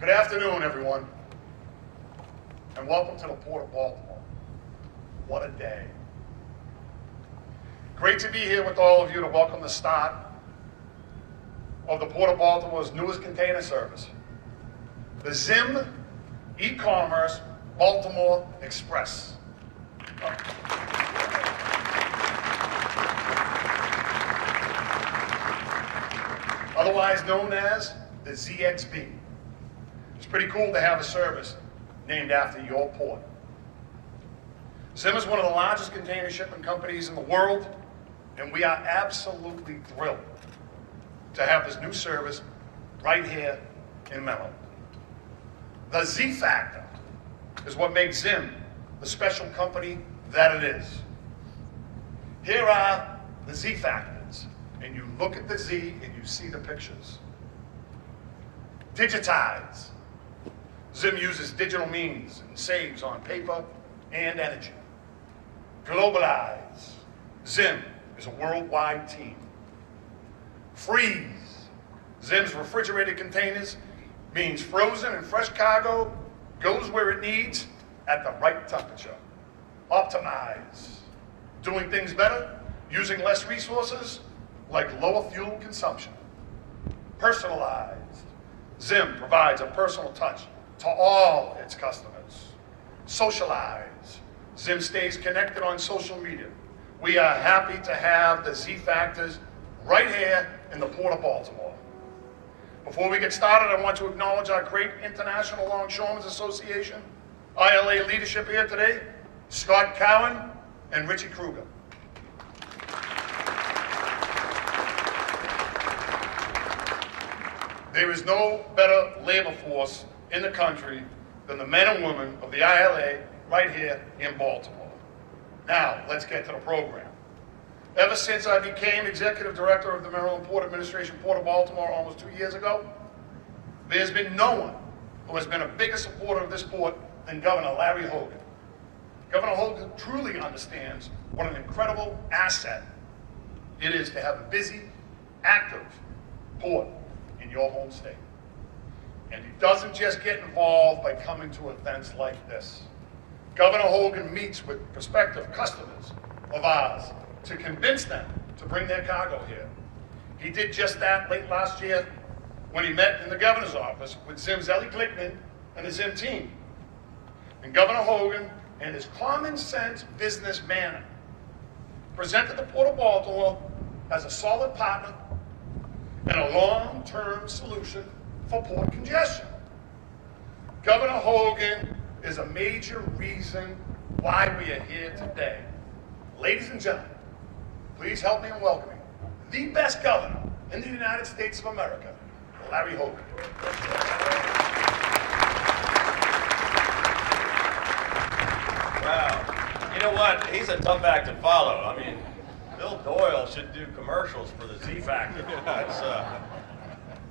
Good afternoon, everyone, and welcome to the Port of Baltimore. What a day. Great to be here with all of you to welcome the start of the Port of Baltimore's newest container service, the ZIM e-commerce Baltimore Express. Otherwise known as the ZXB. It's pretty cool to have a service named after your port. ZIM is one of the largest container shipping companies in the world, and we are absolutely thrilled to have this new service right here in Maryland. The Z factor is what makes ZIM the special company that it is. Here are the Z factors, and you look at the Z and you see the pictures. Digitize. ZIM uses digital means and saves on paper and energy. Globalize. ZIM is a worldwide team. Freeze. ZIM's refrigerated containers means frozen and fresh cargo goes where it needs at the right temperature. Optimize. Doing things better, using less resources, like lower fuel consumption. Personalized. ZIM provides a personal touch to all its customers. Socialize. ZIM stays connected on social media. We are happy to have the Z factors right here in the Port of Baltimore. Before we get started, I want to acknowledge our great International Longshoremen's Association, ILA leadership here today, Scott Cowan and Richie Kruger. There is no better labor force in the country than the men and women of the ILA right here in Baltimore. Now, let's get to the program. Ever since I became Executive Director of the Maryland Port Administration, Port of Baltimore, almost 2 years ago, there's been no one who has been a bigger supporter of this port than Governor Larry Hogan. Governor Hogan truly understands what an incredible asset it is to have a busy, active port in your home state. And he doesn't just get involved by coming to events like this. Governor Hogan meets with prospective customers of ours to convince them to bring their cargo here. He did just that late last year when he met in the governor's office with ZIM's Ellie Glickman and the ZIM team. And Governor Hogan, in his common sense business manner, presented the Port of Baltimore as a solid partner and a long-term solution for port congestion. Governor Hogan is a major reason why we are here today. Ladies and gentlemen, please help me in welcoming the best governor in the United States of America, Larry Hogan. Wow. You know what? He's a tough act to follow. I mean, Bill Doyle should do commercials for the Z Factor.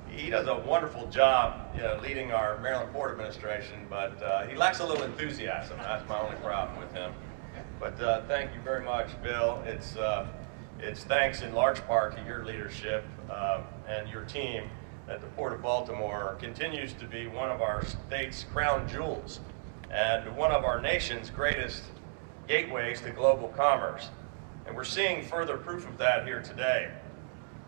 He does a wonderful job, leading our Maryland Port Administration, but he lacks a little enthusiasm. That's my only problem with him. But thank you very much, Bill. It's thanks in large part to your leadership and your team that the Port of Baltimore continues to be one of our state's crown jewels and one of our nation's greatest gateways to global commerce. And we're seeing further proof of that here today.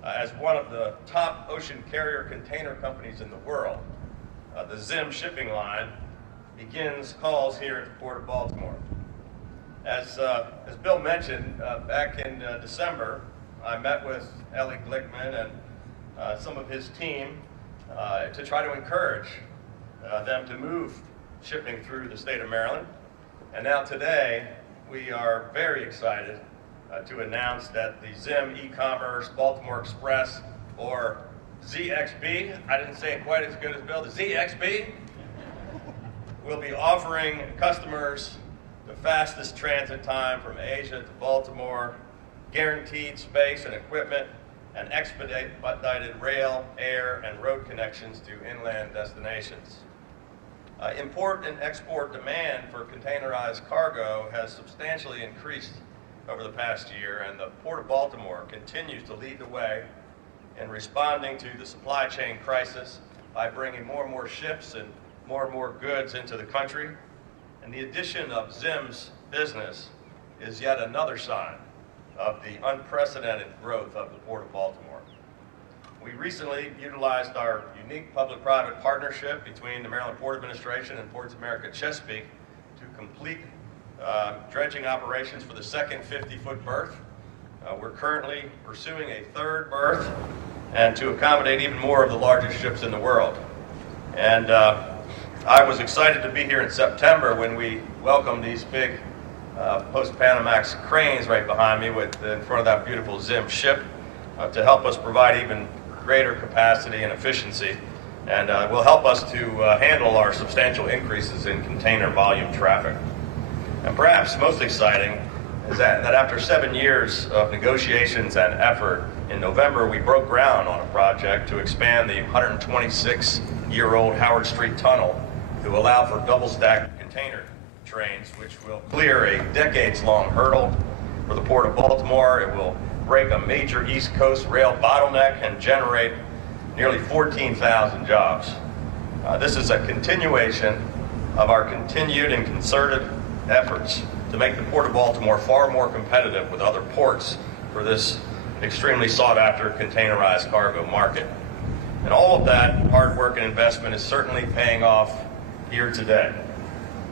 As one of the top ocean carrier container companies in the world, the ZIM shipping line begins calls here at the Port of Baltimore. As Bill mentioned, back in December, I met with Ellie Glickman and some of his team to try to encourage them to move shipping through the state of Maryland. And now today, we are very excited to announce that the ZIM e-commerce Baltimore Express, or ZXB, I didn't say it quite as good as Bill, the ZXB, will be offering customers the fastest transit time from Asia to Baltimore, guaranteed space and equipment, and expedited rail, air, and road connections to inland destinations. Import and export demand for containerized cargo has substantially increased over the past year, and the Port of Baltimore continues to lead the way in responding to the supply chain crisis by bringing more and more ships and more goods into the country. And the addition of Zim's business is yet another sign of the unprecedented growth of the Port of Baltimore. We recently utilized our unique public-private partnership between the Maryland Port Administration and Ports America Chesapeake to complete dredging operations for the second 50-foot berth. We're currently pursuing a third berth and to accommodate even more of the largest ships in the world. And I was excited to be here in September when we welcomed these big post-Panamax cranes right behind me in front of that beautiful Zim ship to help us provide even greater capacity and efficiency, and will help us to handle our substantial increases in container volume traffic. And perhaps most exciting is that after 7 years of negotiations and effort, in November we broke ground on a project to expand the 126-year-old Howard Street Tunnel to allow for double-stacked container trains, which will clear a decades-long hurdle for the Port of Baltimore. It will break a major East Coast rail bottleneck and generate nearly 14,000 jobs. This is a continuation of our continued and concerted efforts to make the Port of Baltimore far more competitive with other ports for this extremely sought-after containerized cargo market. And all of that hard work and investment is certainly paying off here today.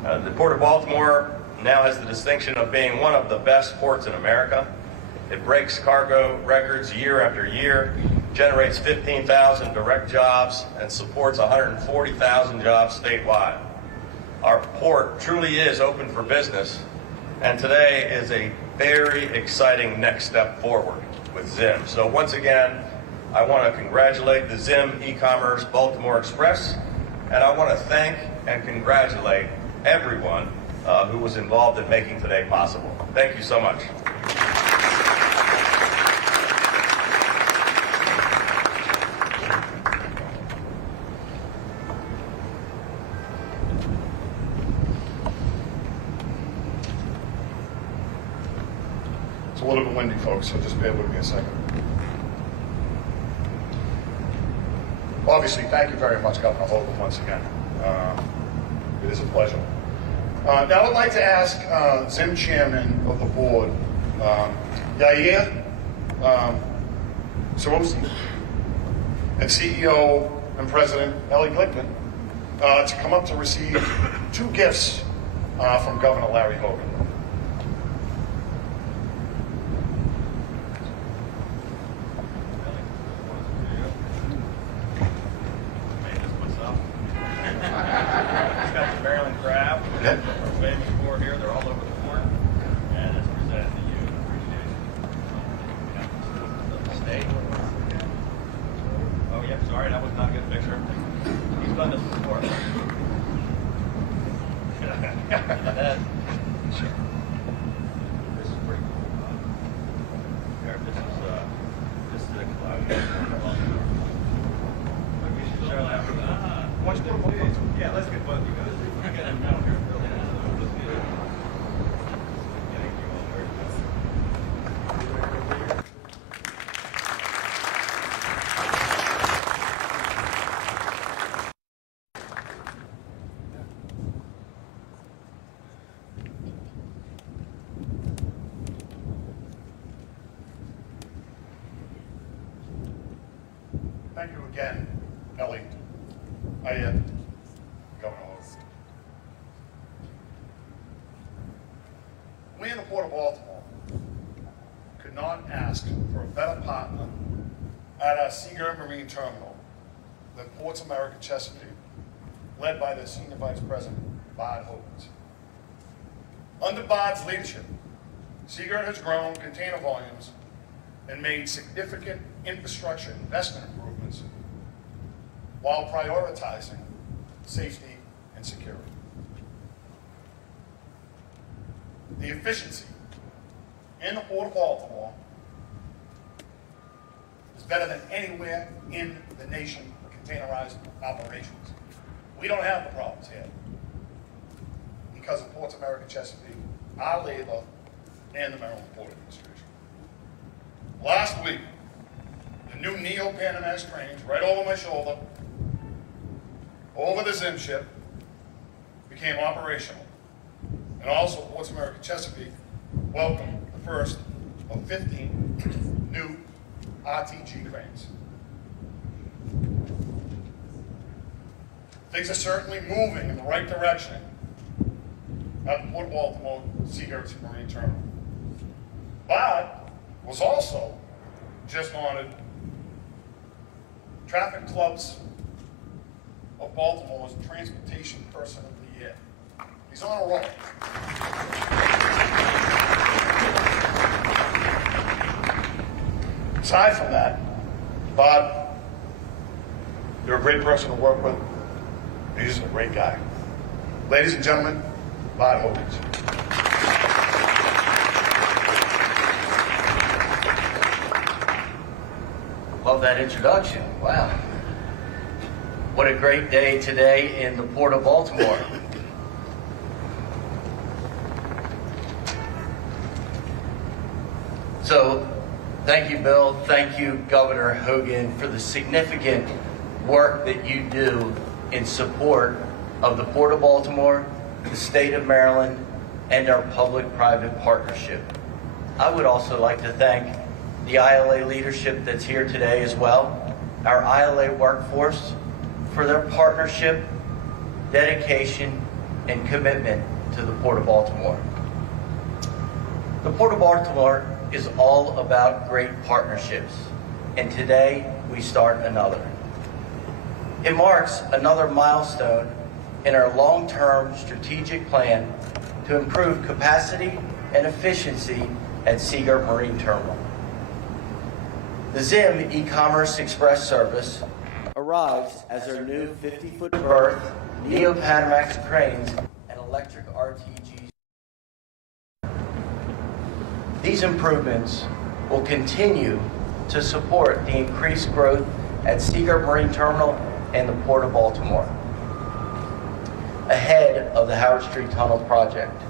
The Port of Baltimore now has the distinction of being one of the best ports in America. It breaks cargo records year after year, generates 15,000 direct jobs, and supports 140,000 jobs statewide. Our port truly is open for business, and today is a very exciting next step forward with Zim. So once again, I want to congratulate the Zim e-commerce Baltimore Express, and I want to thank and congratulate everyone who was involved in making today possible. Thank you so much. It's a little bit windy, folks, so just bear with me a second. Obviously, thank you very much, Governor Hogan, once again. It is a pleasure. Now I'd like to ask Zim Chairman of the Board, Yair Sarosi, and CEO and President Ellie Glickman to come up to receive two gifts from Governor Larry Hogan. Sorry, that was not a good picture. He's done this before. And then, this is pretty cool. Here, this is a cloud. We should show that. Why don't you put both? Yeah, let's get both. You guys. We're getting them out here. Thank you again, Ellie. Governor Hogan. We in the Port of Baltimore could not ask for a better partner at our Seagirt Marine Terminal than Ports America Chesapeake, led by their Senior Vice President, Bart Hogan. Under Bart's leadership, Seagirt has grown container volumes and made significant infrastructure investment improvements while prioritizing safety and security. The efficiency in the Port of Baltimore is better than anywhere in the nation for containerized operations. We don't have the problems here because of Ports America Chesapeake, our labor, and the Maryland Port Administration. Last week, the new Neo-Panamax trains right over my shoulder over the Zim ship became operational, and also Ports America Chesapeake welcomed the first of 15 new RTG cranes. Things are certainly moving in the right direction at the Port of Baltimore Seagirt Marine Terminal. But was also just honored Traffic Clubs of Baltimore's Transportation Person of the Year. He's on a roll. Aside from that, Bob, you're a great person to work with. You're just a great guy. Ladies and gentlemen, Bob Hogan. Love that introduction. Wow. What a great day today in the Port of Baltimore. So, thank you, Bill. Thank you, Governor Hogan, for the significant work that you do in support of the Port of Baltimore, the state of Maryland, and our public-private partnership. I would also like to thank the ILA leadership that's here today as well, our ILA workforce, for their partnership, dedication, and commitment to the Port of Baltimore. The Port of Baltimore is all about great partnerships, and today we start another. It marks another milestone in our long-term strategic plan to improve capacity and efficiency at Seagirt Marine Terminal. The Zim e-commerce express service arrives as our new 50-foot berth, Neo-Panamax cranes, and electric RTGs. These improvements will continue to support the increased growth at Seagirt Marine Terminal and the Port of Baltimore, ahead of the Howard Street Tunnel project.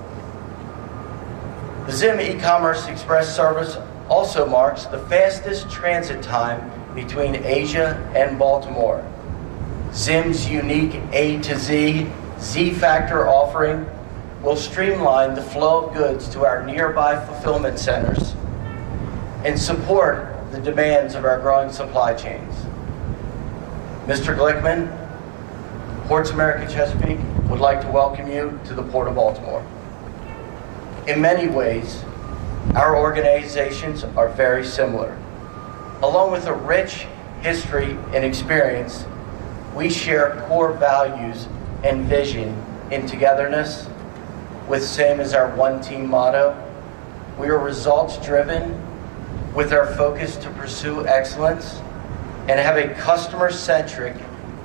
The Zim e-commerce express service also marks the fastest transit time between Asia and Baltimore. Zim's unique A to Z, Z-Factor offering will streamline the flow of goods to our nearby fulfillment centers and support the demands of our growing supply chains. Mr. Glickman, Ports America Chesapeake would like to welcome you to the Port of Baltimore. In many ways, our organizations are very similar. Along with a rich history and experience, we share core values and vision in togetherness, with same as our one team motto. We are results driven with our focus to pursue excellence and have a customer-centric,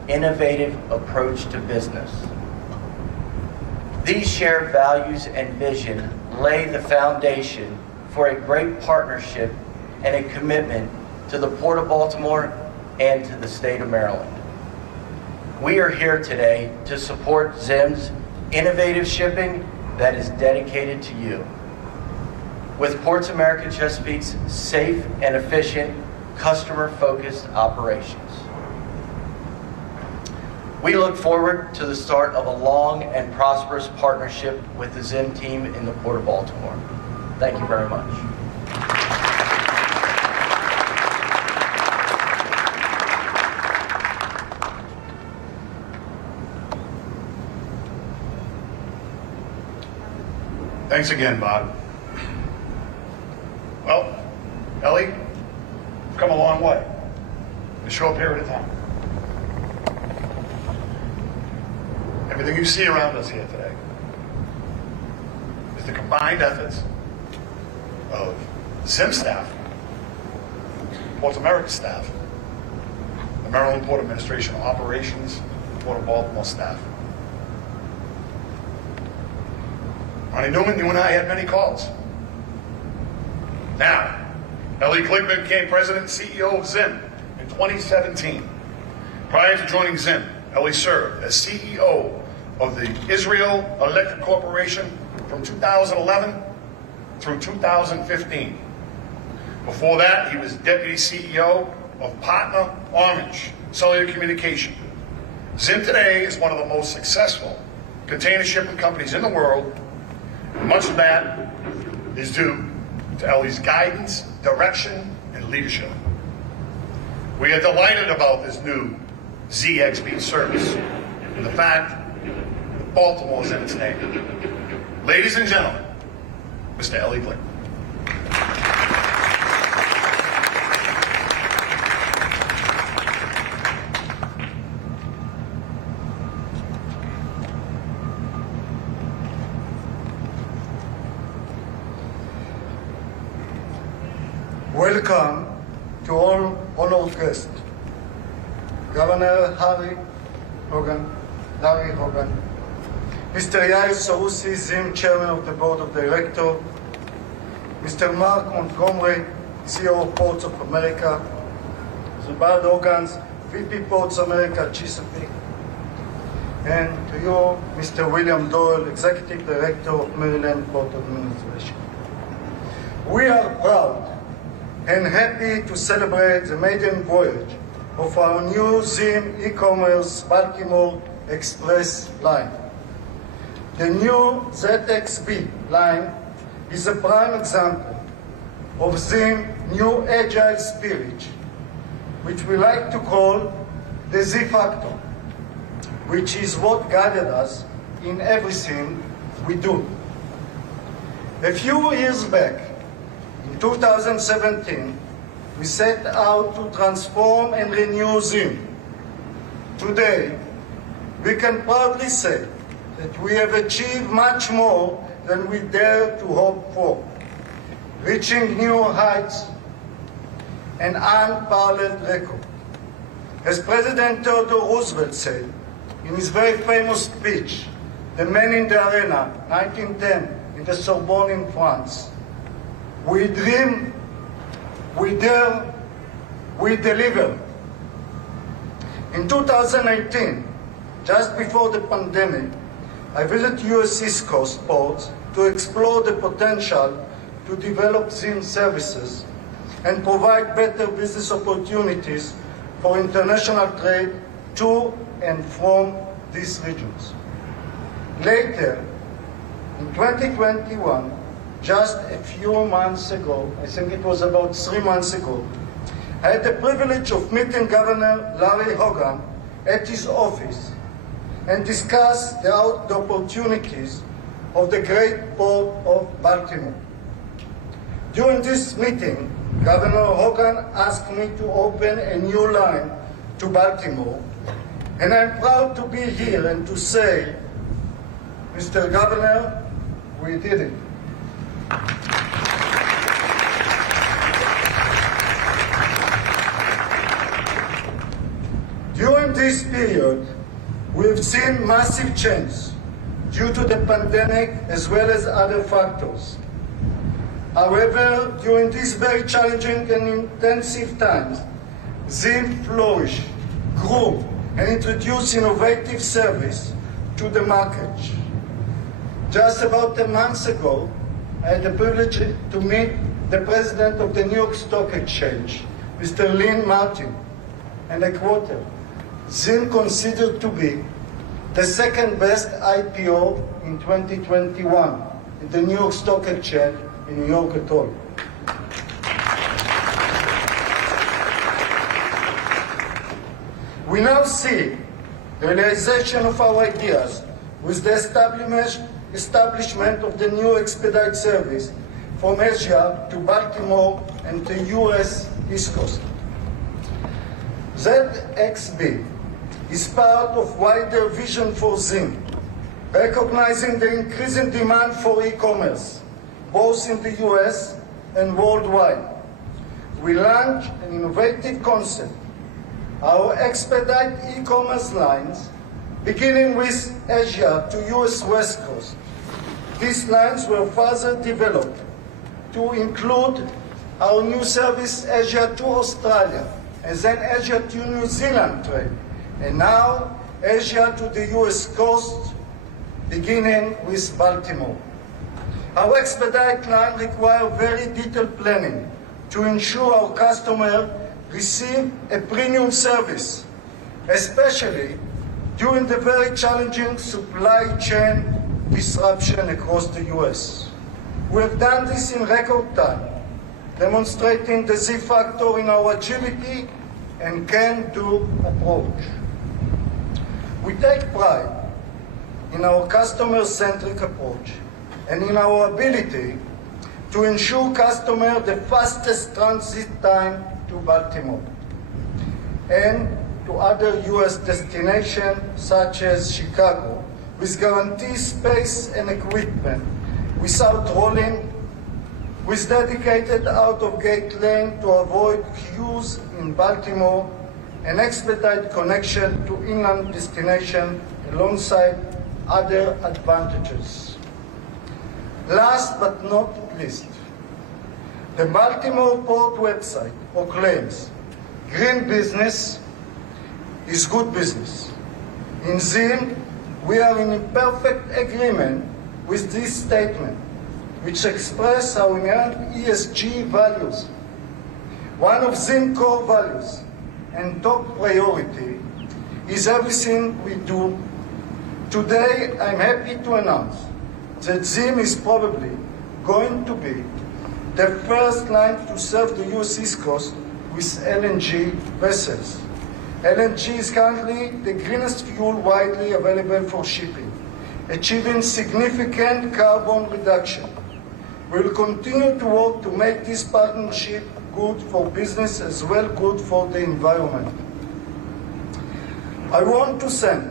innovative approach to business. These shared values and vision lay the foundation for a great partnership and a commitment to the Port of Baltimore and to the state of Maryland. We are here today to support Zim's innovative shipping that is dedicated to you. With Ports America Chesapeake's safe and efficient, customer-focused operations. We look forward to the start of a long and prosperous partnership with the Zim team in the Port of Baltimore. Thank you very much. Thanks again, Bob. Well, Ellie, we've come a long way in a short period of time. Everything you see around us here today is the combined efforts of Zim staff, Ports America staff, the Maryland Port Administration Operations, Port of Baltimore staff. Ronnie Newman, you and I had many calls. Now, Ellie Glickman became president and CEO of Zim in 2017. Prior to joining Zim, Ellie served as CEO of the Israel Electric Corporation from 2011 through 2015. Before that, he was deputy CEO of Partner Orange Cellular Communication Zim today is one of the most successful container shipping companies in the world. And much of that is due to Ellie's guidance, direction, and leadership. We are delighted about this new ZXB service and the fact that Baltimore is in its name. Ladies and gentlemen, Mr. Ellie Glick. Welcome to all honored guests. Governor Larry Hogan, Mr. Yair Sarusi, Zim Chairman of the Board of Directors, Mr. Mark Montgomery, CEO of Ports of America, Mr. Brad Hogan, VP Ports America Chesapeake, and to you, Mr. William Doyle, Executive Director of Maryland Port Administration. We are proud and happy to celebrate the maiden voyage of our new Zim e-commerce Baltimore Express line. The new ZXB line is a prime example of Zim's new agile spirit, which we like to call the Z factor, which is what guided us in everything we do. A few years back, in 2017, we set out to transform and renew Zim. Today, we can proudly say that we have achieved much more than we dared to hope for, reaching new heights and unparalleled record. As President Theodore Roosevelt said in his very famous speech, The Man in the Arena, 1910, in the Sorbonne in France, we dream, we dare, we deliver. In 2018, just before the pandemic, I visited U.S. East Coast ports to explore the potential to develop Zim services and provide better business opportunities for international trade to and from these regions. Later, in 2021, just a few months ago, I think it was about 3 months ago, I had the privilege of meeting Governor Larry Hogan at his office and discuss the opportunities of the great Port of Baltimore. During this meeting, Governor Hogan asked me to open a new line to Baltimore, and I'm proud to be here and to say, Mr. Governor, we did it. During this period, we've seen massive change due to the pandemic as well as other factors. However, during these very challenging and intensive times, Zim flourished, grew, and introduced innovative service to the market. Just about a month ago, I had the privilege to meet the president of the New York Stock Exchange, Mr. Lynn Martin, and I quote him, Zim considered to be the second best IPO in 2021 in the New York Stock Exchange in New York at all. We now see the realization of our ideas with the establishment of the new expedite service from Asia to Baltimore and the U.S. East Coast. ZXB is part of wider vision for Zim, recognizing the increasing demand for e-commerce, both in the U.S. and worldwide. We launched an innovative concept, our expedite e-commerce lines, beginning with Asia to U.S. West Coast. These lines were further developed to include our new service Asia to Australia, and then Asia to New Zealand trade, and now Asia to the U.S. coast, beginning with Baltimore. Our expedite line requires very detailed planning to ensure our customers receive a premium service, especially during the very challenging supply chain disruption across the US. We have done this in record time, demonstrating the Z factor in our agility and can-do approach. We take pride in our customer-centric approach and in our ability to ensure customers the fastest transit time to Baltimore and to other U.S. destinations such as Chicago, with guaranteed space and equipment, without rolling, with dedicated out-of-gate lane to avoid queues in Baltimore, and expedite connection to inland destination alongside other advantages. Last but not least, the Baltimore Port website proclaims green business is good business. In ZIM, we are in perfect agreement with this statement, which express our inherent ESG values. One of ZIM core values and top priority is everything we do. Today, I'm happy to announce that ZIM is probably going to be the first line to serve the US East Coast with LNG vessels. LNG is currently the greenest fuel widely available for shipping, achieving significant carbon reduction. We will continue to work to make this partnership good for business as well good for the environment. I want to thank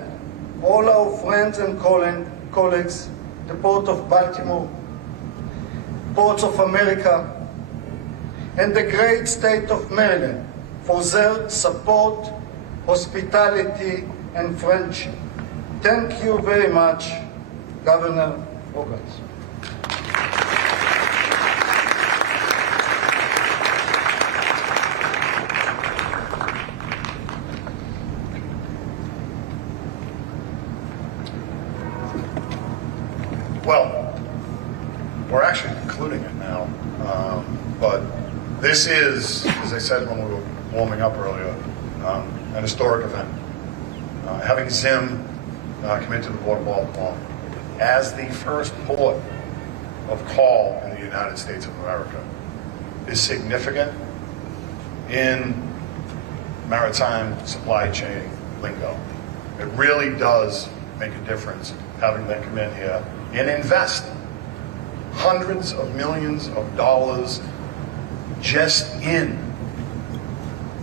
all our friends and colleagues, the Port of Baltimore, Ports of America, and the great state of Maryland for their support, hospitality, and friendship. Thank you very much, Governor Hogan. Well, we're actually concluding it now, but this is, as I said when we were warming up earlier, an historic event. Having ZIM come into the Port of Baltimore as the first port of call in the United States of America is significant in maritime supply chain lingo. It really does make a difference having them come in here and invest hundreds of millions of dollars just in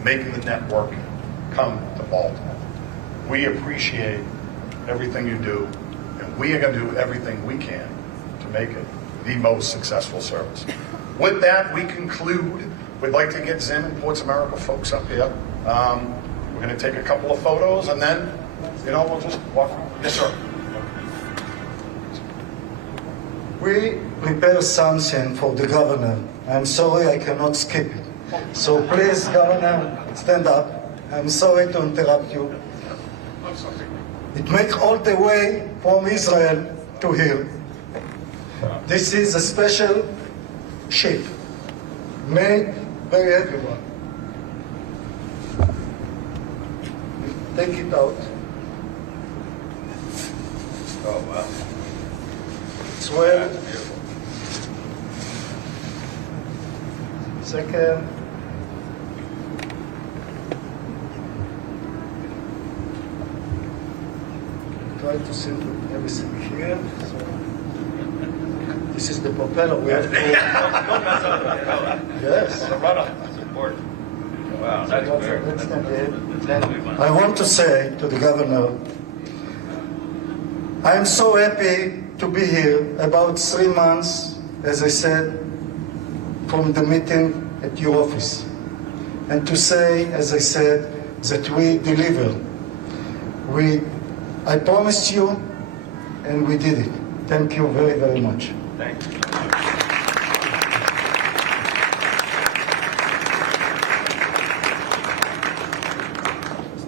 making the network come to Baltimore. We appreciate everything you do, and we are going to do everything we can to make it the most successful service. With that, we conclude. We'd like to get ZIM and Ports America folks up here. We're going to take a couple of photos, and then, we'll just walk. Yes, sir. We prepare something for the governor. I'm sorry I cannot skip it. So please, Governor, stand up. I'm sorry to interrupt you. It makes all the way from Israel to here. This is a special ship made by everyone. Take it out. Oh, wow. It's well. That's beautiful. Second. Try to see everything here. So, this is the propeller. We have to. Don't mess up the propeller. Yes. The rudder. That's important. Wow, that's very Let's stand here. I want to say to the governor, I am so happy to be here. About 3 months, as I said, from the meeting at your office, and to say, as I said, that we deliver. I promised you, and we did it. Thank you very, very much. Thank you.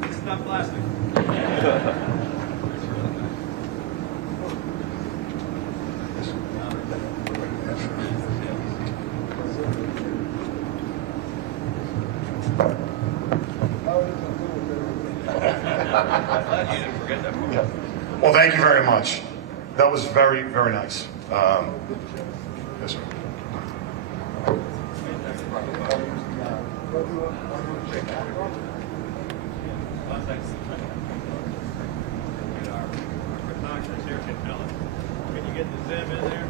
It's not plastic. You didn't forget that Thank you very much. That was very, very nice. Yes, sir. Can you get the Zim in there?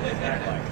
They act like